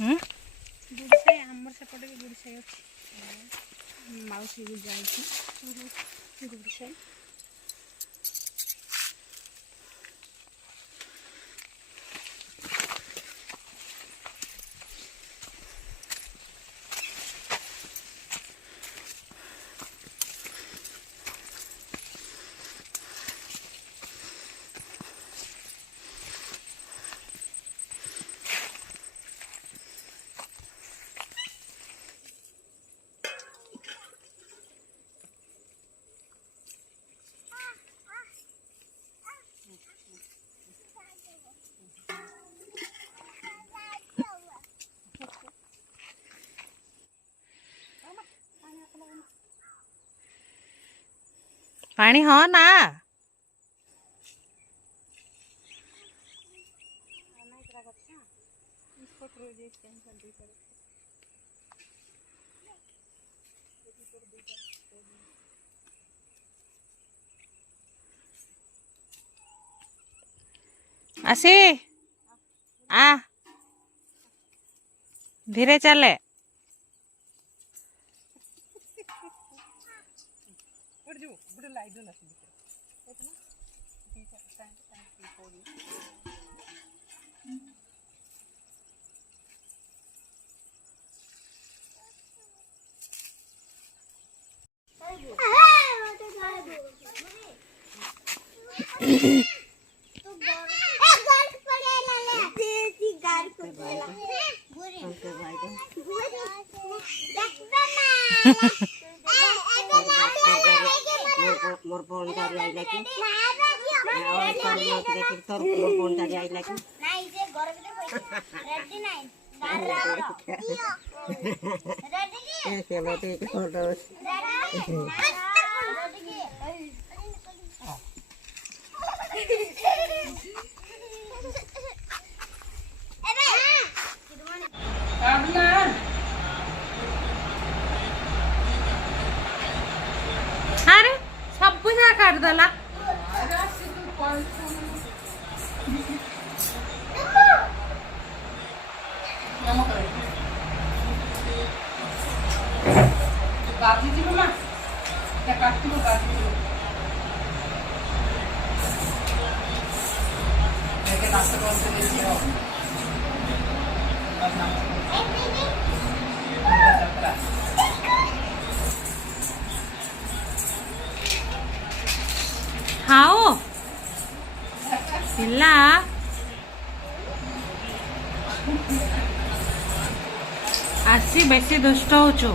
गुड़साई आमर सेपटे भी गुड़साई अच्छी मौसी भी जाए गुड़साई पानी हाँ ना आसी आ धीरे चले मोर फोन कर आइला कि और कर देखि तोर मोर फोन कर आइला कि नाही जे घर भीतर रेडी नाही रेडी के लोटे के फोटो अरे सब पूजा कर दला गाजी जी मामा क्या काटती हो गाजी जी लेकिन नाश्ता करते देती हो खाओ पिल्ला आसी बेसी दुष्ट होचो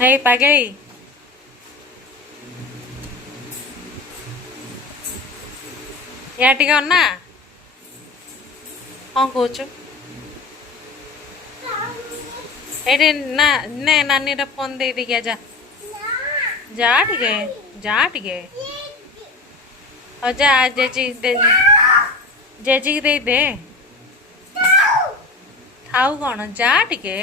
हे पागेली या टिके अन्ना कौन कहचु एडी ना ने नानी रे फोन दे दी जा जा टिके और जा जेजी दे दे थाऊ कौन जा टिके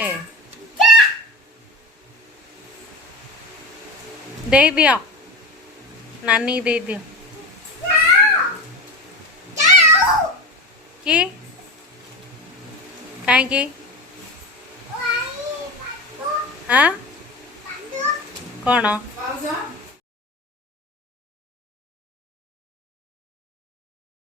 दे दियो नानी दे दियो कि कहीं हाँ कौन